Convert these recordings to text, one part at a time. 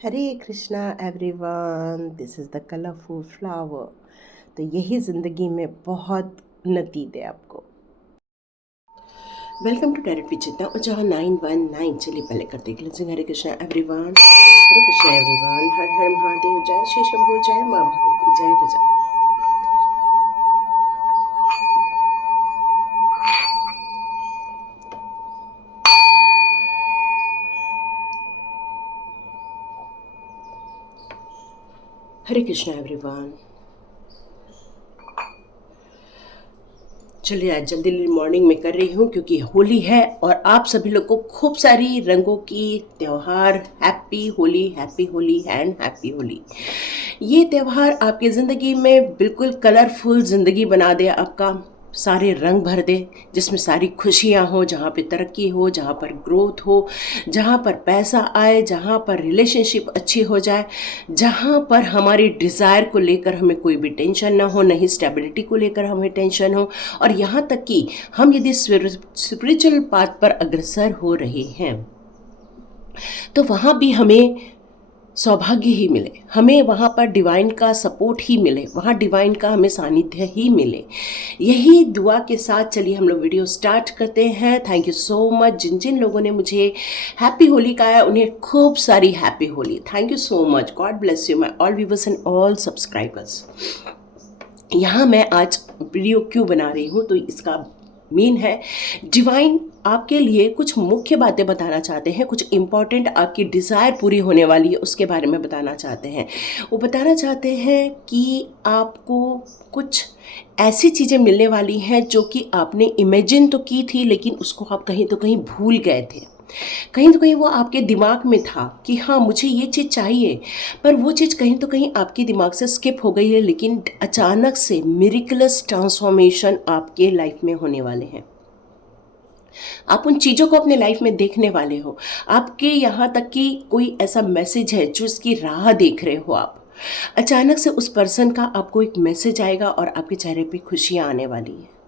Hare Krishna everyone, this is the colourful flower. तो यही ज़िंदगी में बहुत उन्नति दे आपको। वेलकम टू टैरेट विचिता और जहाँ 919। चलिए पहले करते क्लिनजिंग। हरे कृष्णा एवरीवन, हरे कृष्णा एवरीवन, हर हर महादेव, जय श्री शंभू, जय माँ भगवती, जय गजा। हरे कृष्णा एवरीवन। चलिए आज जल्दी मॉर्निंग में कर रही हूँ क्योंकि होली है और आप सभी लोग को खूब सारी रंगों की त्यौहार happy Holi and happy Holi. ये त्यौहार आपकी ज़िंदगी में बिल्कुल कलरफुल ज़िंदगी बना दे, आपका सारे रंग भर दे, जिसमें सारी खुशियाँ हो, जहाँ पे तरक्की हो, जहाँ पर ग्रोथ हो, जहाँ पर पैसा आए, जहाँ पर रिलेशनशिप अच्छी हो जाए, जहाँ पर हमारी डिज़ायर को लेकर हमें कोई भी टेंशन ना हो, नहीं स्टेबिलिटी को लेकर हमें टेंशन हो, और यहाँ तक कि हम यदि स्पिरिचुअल पाथ पर अग्रसर हो रहे हैं तो वहाँ भी हमें सौभाग्य ही मिले, हमें वहाँ पर डिवाइन का सपोर्ट ही मिले, वहाँ डिवाइन का हमें सानिध्य ही मिले। यही दुआ के साथ चलिए हम लोग वीडियो स्टार्ट करते हैं। थैंक यू सो मच जिन जिन लोगों ने मुझे हैप्पी होली कहा है, उन्हें खूब सारी happy Holi. Thank you so much, God bless you my all viewers and all subscribers. यहाँ मैं आज वीडियो क्यों बना रही हूँ, तो इसका मेन है डिवाइन आपके लिए कुछ मुख्य बातें बताना चाहते हैं, कुछ इम्पॉर्टेंट आपकी डिज़ायर पूरी होने वाली है उसके बारे में बताना चाहते हैं। वो बताना चाहते हैं कि आपको कुछ ऐसी चीज़ें मिलने वाली हैं जो कि आपने इमेजिन तो की थी, लेकिन उसको आप कहीं तो कहीं भूल गए थे। कहीं तो कहीं वो आपके दिमाग में था कि हाँ मुझे ये चीज़ चाहिए, पर वो चीज़ कहीं तो कहीं आपके दिमाग से स्किप हो गई है। लेकिन अचानक से मिरेकलस ट्रांसफॉर्मेशन आपके लाइफ में होने वाले हैं। आप उन चीज़ों को अपने लाइफ में देखने वाले हो। आपके यहाँ तक कि कोई ऐसा मैसेज है जो इसकी राह देख रहे हो आप। अचानक से उस पर्सन का आपको एक मैसेज आएगा और आपके चेहरे पे खुशियाँ आने वाली है।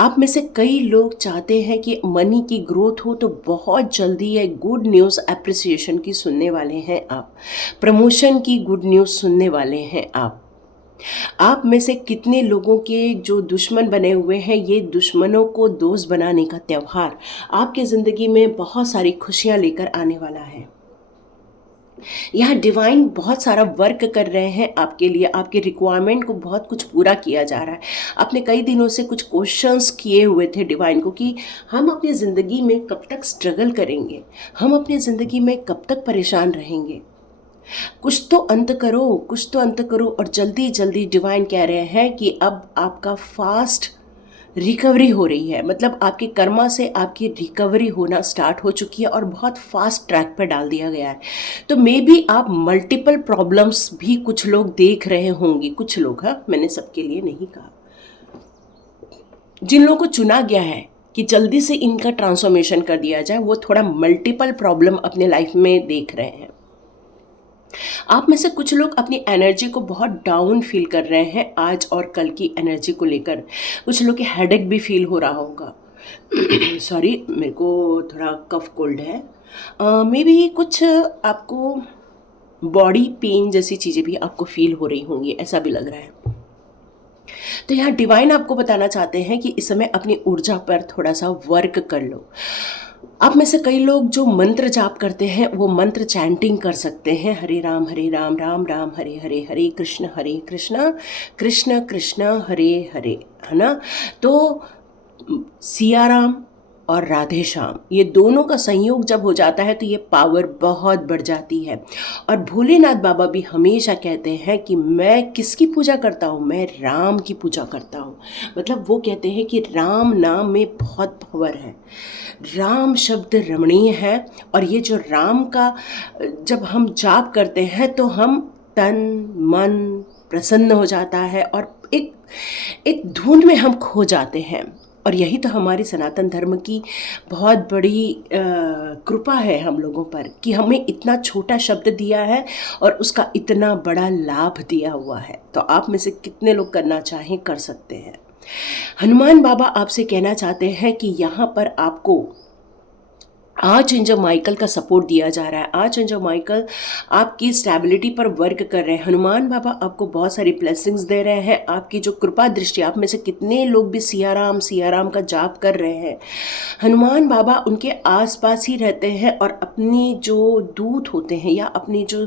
आप में से कई लोग चाहते हैं कि मनी की ग्रोथ हो, तो बहुत जल्दी ये गुड न्यूज़ एप्रिसिएशन की सुनने वाले हैं आप। प्रमोशन की गुड न्यूज़ सुनने वाले हैं आप में से कितने लोगों के जो दुश्मन बने हुए हैं, ये दुश्मनों को दोस्त बनाने का त्यौहार आपके ज़िंदगी में बहुत सारी खुशियाँ लेकर आने वाला है। यहाँ डिवाइन बहुत सारा वर्क कर रहे हैं आपके लिए, आपके रिक्वायरमेंट को बहुत कुछ पूरा किया जा रहा है। आपने कई दिनों से कुछ क्वेश्चंस किए हुए थे डिवाइन को कि हम अपनी ज़िंदगी में कब तक स्ट्रगल करेंगे, हम अपनी ज़िंदगी में कब तक परेशान रहेंगे। कुछ तो अंत करो, कुछ तो अंत करो। और जल्दी जल्दी डिवाइन कह रहे हैं कि अब आपका फास्ट रिकवरी हो रही है, मतलब आपके कर्मा से आपकी रिकवरी होना स्टार्ट हो चुकी है और बहुत फास्ट ट्रैक पर डाल दिया गया है। तो मे बी आप मल्टीपल प्रॉब्लम्स भी कुछ लोग देख रहे होंगे, कुछ लोग, हाँ मैंने सबके लिए नहीं कहा। जिन लोगों को चुना गया है कि जल्दी से इनका ट्रांसफॉर्मेशन कर दिया जाए, वो थोड़ा मल्टीपल प्रॉब्लम अपने लाइफ में देख रहे हैं। आप में से कुछ लोग अपनी एनर्जी को बहुत डाउन फील कर रहे हैं आज और कल की एनर्जी को लेकर। कुछ लोग के हेडेक भी फील हो रहा होगा। सॉरी, मेरे को थोड़ा कफ कोल्ड है। मे बी कुछ आपको बॉडी पेन जैसी चीज़ें भी आपको फील हो रही होंगी, ऐसा भी लग रहा है। तो यहाँ डिवाइन आपको बताना चाहते हैं कि इस समय अपनी ऊर्जा पर थोड़ा सा वर्क कर लो। आप में से कई लोग जो मंत्र जाप करते हैं वो मंत्र चैंटिंग कर सकते हैं, हरे राम राम राम हरे हरे, हरे कृष्ण कृष्ण कृष्ण हरे हरे, है ना। तो सिया राम और राधे श्याम, ये दोनों का संयोग जब हो जाता है तो ये पावर बहुत बढ़ जाती है। और भोलेनाथ बाबा भी हमेशा कहते हैं कि मैं किसकी पूजा करता हूँ, मैं राम की पूजा करता हूँ। मतलब वो कहते हैं कि राम नाम में बहुत पावर है, राम शब्द रमणीय है। और ये जो राम का जब हम जाप करते हैं तो हम तन मन प्रसन्न हो जाता है और एक एक धुन में हम खो जाते हैं। और यही तो हमारी सनातन धर्म की बहुत बड़ी कृपा है हम लोगों पर कि हमें इतना छोटा शब्द दिया है और उसका इतना बड़ा लाभ दिया हुआ है। तो आप में से कितने लोग करना चाहें कर सकते हैं। हनुमान बाबा आपसे कहना चाहते हैं कि यहाँ पर आपको आर्चएंजल माइकल का सपोर्ट दिया जा रहा है। आर्चएंजल माइकल आपकी स्टेबिलिटी पर वर्क कर रहे हैं। हनुमान बाबा आपको बहुत सारी ब्लेसिंग्स दे रहे हैं। आपकी जो कृपा दृष्टि, आप में से कितने लोग भी सिया राम का जाप कर रहे हैं, हनुमान बाबा उनके आसपास ही रहते हैं और अपनी जो दूत होते हैं या अपनी जो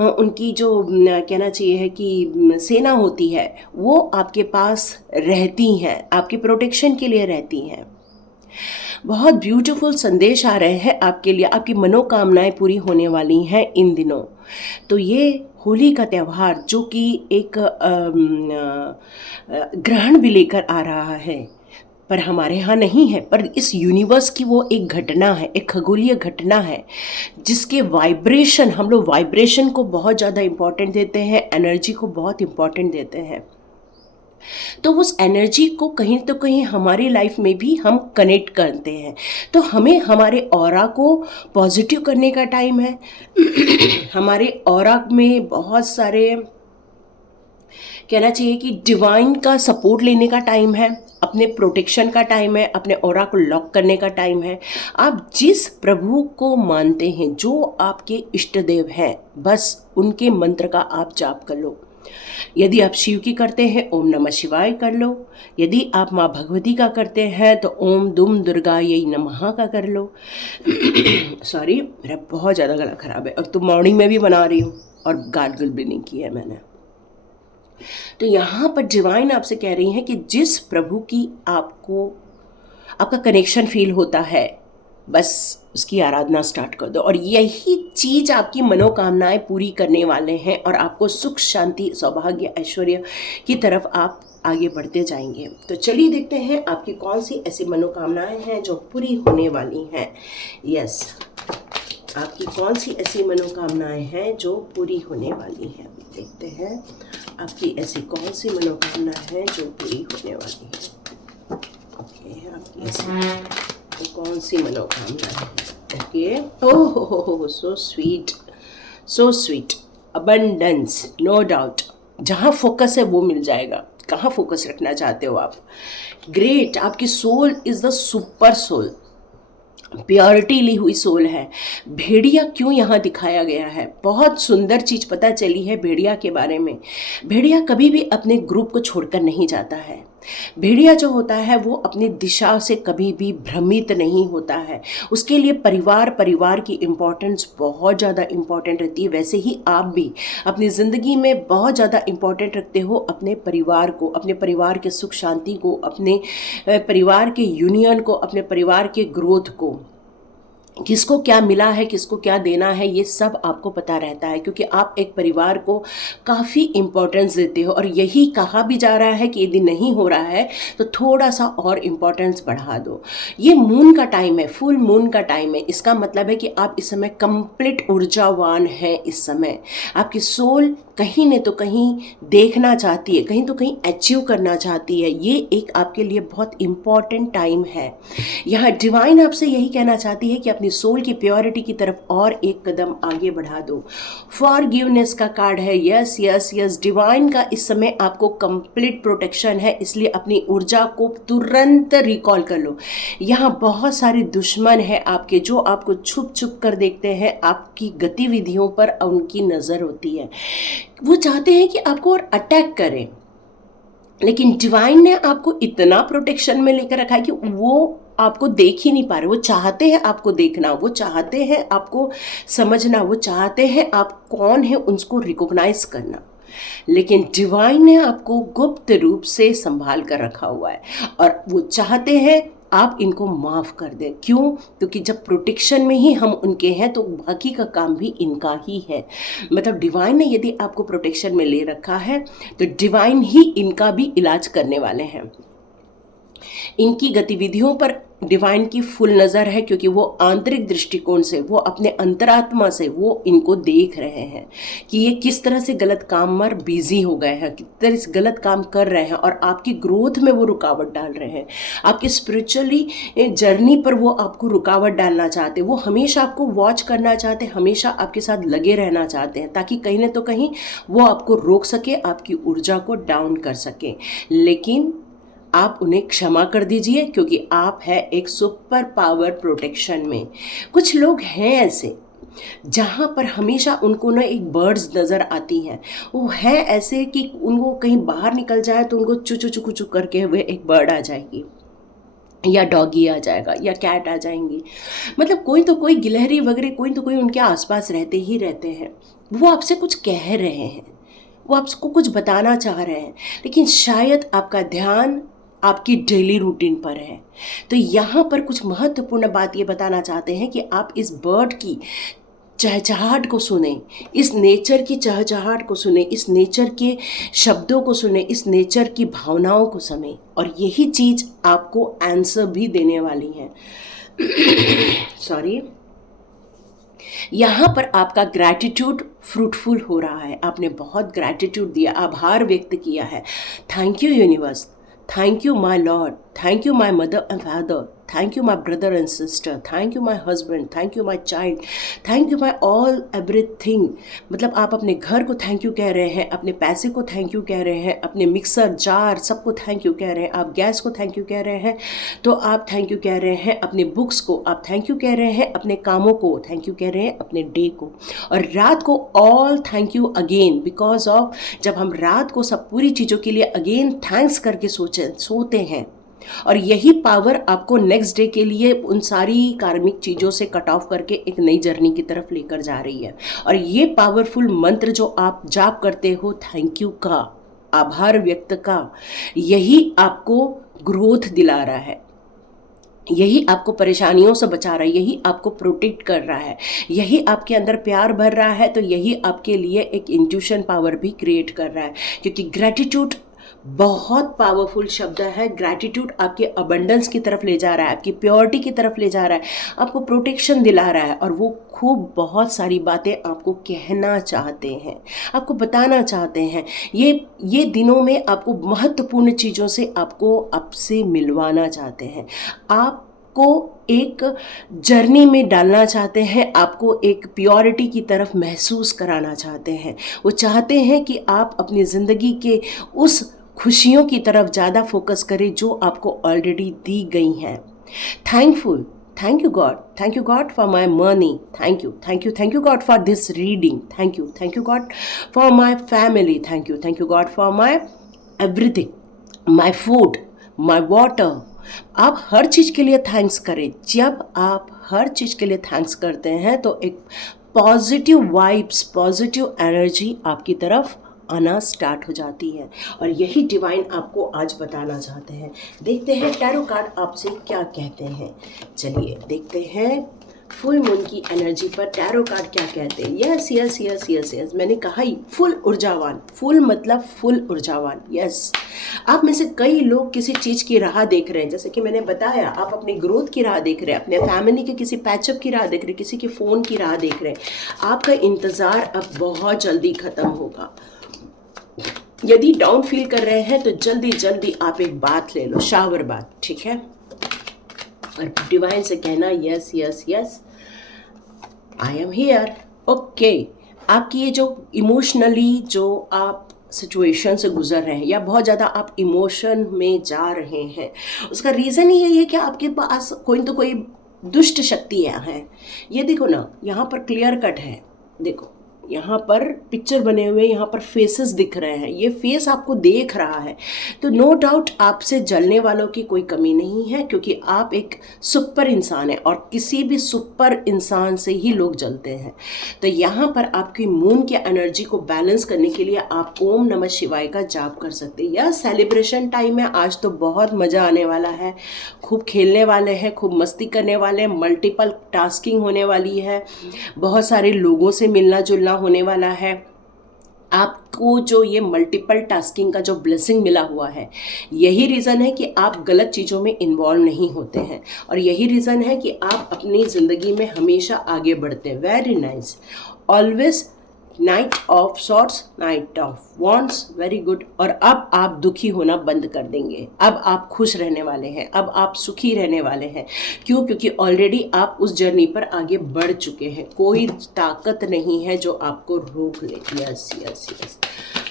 उनकी जो कहना चाहिए है कि सेना होती है, वो आपके पास रहती हैं, आपके प्रोटेक्शन के लिए रहती हैं। बहुत ब्यूटीफुल संदेश आ रहे हैं आपके लिए, आपकी मनोकामनाएं पूरी होने वाली हैं इन दिनों। तो ये होली का त्यौहार जो कि एक ग्रहण भी लेकर आ रहा है, पर हमारे यहाँ नहीं है, पर इस यूनिवर्स की वो एक घटना है, एक खगोलीय घटना है जिसके वाइब्रेशन, हम लोग वाइब्रेशन को बहुत ज़्यादा इम्पोर्टेंट देते हैं, एनर्जी को बहुत इम्पोर्टेंट देते हैं। तो उस एनर्जी को कहीं तो कहीं हमारी लाइफ में भी हम कनेक्ट करते हैं। तो हमें हमारे ऑरा को पॉजिटिव करने का टाइम है। हमारे ऑरा में बहुत सारे कहना चाहिए कि डिवाइन का सपोर्ट लेने का टाइम है, अपने प्रोटेक्शन का टाइम है, अपने ऑरा को लॉक करने का टाइम है। आप जिस प्रभु को मानते हैं, जो आपके इष्ट देव हैं, बस उनके मंत्र का आप जाप कर लो। यदि आप शिव की करते हैं, ओम नमः शिवाय कर लो। यदि आप माँ भगवती का करते हैं तो ओम दुम दुर्गा यही नमः का कर लो। सॉरी, मेरा बहुत ज़्यादा गला खराब है और तो मॉर्निंग में भी बना रही हूँ और गार्गल भी नहीं की है मैंने। तो यहाँ पर डिवाइन आपसे कह रही हैं कि जिस प्रभु की आपको आपका कनेक्शन फील होता है, बस उसकी आराधना स्टार्ट कर दो और यही चीज़ आपकी मनोकामनाएं पूरी करने वाले हैं और आपको सुख, शांति, सौभाग्य, ऐश्वर्य की तरफ आप आगे बढ़ते जाएंगे। तो चलिए देखते हैं आपकी कौन सी ऐसी मनोकामनाएं हैं जो पूरी होने वाली हैं। यस, आपकी कौन सी ऐसी मनोकामनाएं हैं जो पूरी होने वाली हैं। देखते हैं आपकी ऐसी कौन सी मनोकामनाएं हैं जो पूरी होने वाली है। ओके, आपकी ऐसी कौन सी मनोकामना है। Okay, oh so sweet, so sweet, abundance, no doubt. जहाँ फोकस है वो मिल जाएगा। कहाँ फोकस रखना चाहते हो आप? ग्रेट, आपकी soul is the super soul, purity ली हुई सोल है। भेड़िया क्यों यहाँ दिखाया गया है? बहुत सुंदर चीज़ पता चली है भेड़िया के बारे में। भेड़िया कभी भी अपने ग्रुप को छोड़कर नहीं जाता है। भेड़िया जो होता है वो अपनी दिशा से कभी भी भ्रमित नहीं होता है। उसके लिए परिवार की इम्पोर्टेंस बहुत ज़्यादा इम्पोर्टेंट रहती है। वैसे ही आप भी अपनी ज़िंदगी में बहुत ज़्यादा इम्पोर्टेंट रखते हो अपने परिवार को, अपने परिवार के सुख शांति को, अपने परिवार के यूनियन को, अपने परिवार के ग्रोथ को। किसको क्या मिला है, किसको क्या देना है, ये सब आपको पता रहता है क्योंकि आप एक परिवार को काफ़ी इम्पोर्टेंस देते हो। और यही कहा भी जा रहा है कि यदि नहीं हो रहा है तो थोड़ा सा और इम्पोर्टेंस बढ़ा दो। ये मून का टाइम है, फुल मून का टाइम है। इसका मतलब है कि आप इस समय कंप्लीट ऊर्जावान हैं। इस समय आपकी सोल कहीं न तो कहीं देखना चाहती है, कहीं तो कहीं अचीव करना चाहती है। ये एक आपके लिए बहुत इम्पॉर्टेंट टाइम है। यहाँ डिवाइन आपसे यही कहना चाहती है कि अपनी सोल की प्योरिटी की तरफ और एक कदम आगे बढ़ा दो। फॉरगिवनेस का कार्ड है। यस यस यस, डिवाइन का इस समय आपको कंप्लीट प्रोटेक्शन है, इसलिए अपनी ऊर्जा को तुरंत रिकॉल कर लो। यहाँ बहुत सारे दुश्मन हैं आपके जो आपको छुप छुप कर देखते हैं, आपकी गतिविधियों पर उनकी नज़र होती है। वो चाहते हैं कि आपको और अटैक करें, लेकिन डिवाइन ने आपको इतना प्रोटेक्शन में लेकर रखा है कि वो आपको देख ही नहीं पा रहे। वो चाहते हैं आपको देखना, वो चाहते हैं आपको समझना, वो चाहते हैं आप कौन है उसको रिकॉग्नाइज करना, लेकिन डिवाइन ने आपको गुप्त रूप से संभाल कर रखा हुआ है और वो चाहते हैं आप इनको माफ़ कर दें। क्यों? क्योंकि जब प्रोटेक्शन में ही हम उनके हैं तो बाकी का काम भी इनका ही है। मतलब डिवाइन ने यदि आपको प्रोटेक्शन में ले रखा है तो डिवाइन ही इनका भी इलाज करने वाले हैं। इनकी गतिविधियों पर डिवाइन की फुल नज़र है क्योंकि वो आंतरिक दृष्टिकोण से, वो अपने अंतरात्मा से वो इनको देख रहे हैं कि ये किस तरह से गलत काम में बिजी हो गए हैं, किस तरह से गलत काम कर रहे हैं और आपकी ग्रोथ में वो रुकावट डाल रहे हैं। आपकी स्पिरिचुअली जर्नी पर वो आपको रुकावट डालना चाहते हैं। वो हमेशा आपको वॉच करना चाहते हैं, हमेशा आपके साथ लगे रहना चाहते हैं ताकि कहीं ना तो कहीं वो आपको रोक सके, आपकी ऊर्जा को डाउन कर सके। लेकिन आप उन्हें क्षमा कर दीजिए, क्योंकि आप है एक सुपर पावर प्रोटेक्शन में। कुछ लोग हैं ऐसे जहाँ पर हमेशा उनको ना एक बर्ड्स नज़र आती हैं। वो है ऐसे कि उनको कहीं बाहर निकल जाए तो उनको चुचू चुकू चुक करके हुए एक बर्ड आ जाएगी, या डॉगी आ जाएगा, या कैट आ जाएंगी। मतलब कोई तो कोई गिलहरी वगैरह कोई तो कोई उनके आसपास रहते ही रहते हैं। वो आपसे कुछ कह रहे हैं, वो आपको कुछ बताना चाह रहे हैं, लेकिन शायद आपका ध्यान आपकी डेली रूटीन पर है। तो यहाँ पर कुछ महत्वपूर्ण बात ये बताना चाहते हैं कि आप इस बर्ड की चहचहाहट को सुने, इस नेचर की चहचहाहट को सुने, इस नेचर के शब्दों को सुने, इस नेचर की भावनाओं को सुने, और यही चीज़ आपको आंसर भी देने वाली है। सॉरी। यहाँ पर आपका ग्रैटिट्यूड फ्रूटफुल हो रहा है। आपने बहुत ग्रैटिट्यूड दिया, आभार व्यक्त किया है। Thank you universe, thank you my Lord, thank you my mother and father, thank you my brother and sister, thank you my husband, thank you my child, thank you my all everything. मतलब आप अपने घर को thank you कह रहे हैं, अपने पैसे को थैंक यू कह रहे हैं, अपने मिक्सर जार सबको थैंक यू कह रहे हैं, आप गैस को थैंक यू कह रहे हैं, तो आप थैंक यू कह रहे हैं, अपने बुक्स को आप थैंक यू कह रहे हैं, अपने कामों को थैंक यू कह रहे हैं, अपने डे को, और रात को all thank you again, because of जब हम रात को सब पूरी चीज़ों के लिए अगेन थैंक्स करके सोते हैं, और यही पावर आपको नेक्स्ट डे के लिए उन सारी कार्मिक चीज़ों से कट ऑफ करके एक नई जर्नी की तरफ लेकर जा रही है। और ये पावरफुल मंत्र जो आप जाप करते हो थैंक यू का, आभार व्यक्त का, यही आपको ग्रोथ दिला रहा है, यही आपको परेशानियों से बचा रहा है, यही आपको प्रोटेक्ट कर रहा है, यही आपके अंदर प्यार भर रहा है, तो यही आपके लिए एक इंट्यूशन पावर भी क्रिएट कर रहा है। क्योंकि ग्रैटिट्यूड बहुत पावरफुल शब्द है। ग्रैटिट्यूड आपके अबंडेंस की तरफ ले जा रहा है, आपकी प्योरिटी की तरफ ले जा रहा है, आपको प्रोटेक्शन दिला रहा है, और वो खूब बहुत सारी बातें आपको कहना चाहते हैं, आपको बताना चाहते हैं। ये दिनों में आपको महत्वपूर्ण चीज़ों से आपको आपसे मिलवाना चाहते हैं, आपको एक जर्नी में डालना चाहते हैं, आपको एक प्योरिटी की तरफ महसूस कराना चाहते हैं। वो चाहते हैं कि आप अपनी ज़िंदगी के उस खुशियों की तरफ ज़्यादा फोकस करें जो आपको ऑलरेडी दी गई हैं। Thankful, thank you God for my money, thank you God for this reading, thank you God for my family, thank you God for my everything, my food, my water. आप हर चीज़ के लिए thanks करें। जब आप हर चीज़ के लिए थैंक्स करते हैं तो एक पॉजिटिव वाइब्स, पॉजिटिव एनर्जी आपकी तरफ आना स्टार्ट हो जाती है, और यही डिवाइन आपको आज बताना चाहते हैं। देखते हैं टैरो कार्ड आपसे क्या कहते हैं। चलिए देखते हैं फुल मून की एनर्जी पर टैरो कार्ड क्या कहते हैं। Yes yes yes yes yes, मैंने कहा ही, फुल ऊर्जावान। फुल मतलब फुल ऊर्जावान। यस, आप में से कई लोग किसी चीज़ की राह देख रहे हैं, जैसे कि मैंने बताया, आप अपनी ग्रोथ की राह देख रहे हैं, अपने फैमिली के किसी पैचअप की राह देख रहे हैं, किसी के फ़ोन की राह देख रहे हैं। आपका इंतज़ार अब बहुत जल्दी ख़त्म होगा। यदि डाउन फील कर रहे हैं तो जल्दी जल्दी आप एक बात ले लो, शावर बात, ठीक है, और डिवाइन से कहना yes yes yes, I am here. Okay, आपकी ये जो इमोशनली जो आप सिचुएशन से गुजर रहे हैं, या बहुत ज़्यादा आप इमोशन में जा रहे हैं, उसका रीज़न ही यही है कि आपके पास कोई तो कोई दुष्ट शक्तियाँ हैं। ये देखो ना, यहाँ पर क्लियर कट है, देखो यहाँ पर पिक्चर बने हुए, यहाँ पर फेसेस दिख रहे हैं, ये फेस आपको देख रहा है, तो नो डाउट आपसे जलने वालों की कोई कमी नहीं है, क्योंकि आप एक सुपर इंसान हैं, और किसी भी सुपर इंसान से ही लोग जलते हैं। तो यहाँ पर आपकी मून के एनर्जी को बैलेंस करने के लिए आप ओम नमः शिवाय का जाप कर सकते हैं। यह सेलिब्रेशन टाइम है, आज तो बहुत मज़ा आने वाला है, खूब खेलने वाले हैं, खूब मस्ती करने वाले हैं, मल्टीपल टास्किंग होने वाली है, बहुत सारे लोगों से मिलना जुलना होने वाला है। आपको जो ये मल्टीपल टास्किंग का जो ब्लेसिंग मिला हुआ है, यही रीज़न है कि आप गलत चीज़ों में इन्वॉल्व नहीं होते हैं, और यही रीज़न है कि आप अपनी ज़िंदगी में हमेशा आगे बढ़ते हैं। Very nice, always knight of sorts, knight of wands, very good. और अब आप दुखी होना बंद कर देंगे, अब आप खुश रहने वाले हैं, अब आप सुखी रहने वाले हैं। क्यों? क्योंकि ऑलरेडी आप उस जर्नी पर आगे बढ़ चुके हैं, कोई ताकत नहीं है जो आपको रोक ले। यस यस यस,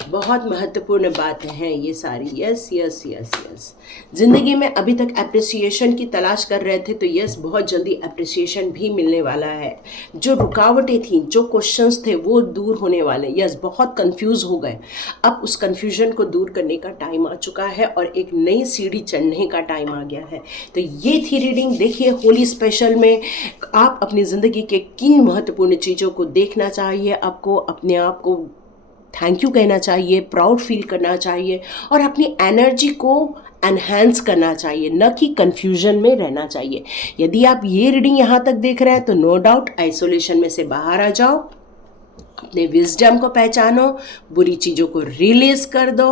बहुत महत्वपूर्ण बातें हैं ये सारी। यस यस यस यस, ज़िंदगी में अभी तक अप्रिसिएशन की तलाश कर रहे थे तो यस, बहुत जल्दी अप्रिसिएशन भी मिलने वाला है। जो रुकावटें थी, जो क्वेश्चंस थे, वो दूर होने वाले। यस, बहुत कंफ्यूज हो गए, अब उस कंफ्यूजन को दूर करने का टाइम आ चुका है और एक नई सीढ़ी चढ़ने का टाइम आ गया है। तो ये थी रीडिंग। देखिए, होली स्पेशल में आप अपनी ज़िंदगी के किन महत्वपूर्ण चीज़ों को देखना चाहिए, आपको अपने आप को थैंक यू कहना चाहिए, प्राउड फील करना चाहिए और अपनी एनर्जी को एनहांस करना चाहिए, न कि कन्फ्यूजन में रहना चाहिए। यदि आप ये रीडिंग यहाँ तक देख रहे हैं तो नो डाउट आइसोलेशन में से बाहर आ जाओ, अपने विजडम को पहचानो, बुरी चीज़ों को रिलीज कर दो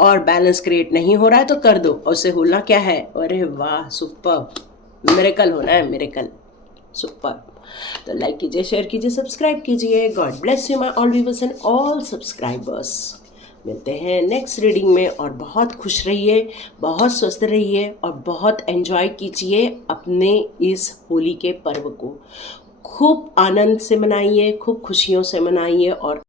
और बैलेंस क्रिएट नहीं हो रहा है तो कर दो। और उससे होना क्या है? अरे वाह, सुपर, मिरेकल होना है, मिरेकल, सुपर। तो लाइक कीजिए, शेयर कीजिए, सब्सक्राइब कीजिए। God bless you my all viewers and all subscribers. मिलते हैं नेक्स्ट रीडिंग में और बहुत खुश रहिए, बहुत स्वस्थ रहिए और बहुत एंजॉय कीजिए अपने इस होली के पर्व को। खूब आनंद से मनाइए, खूब खुशियों से मनाइए और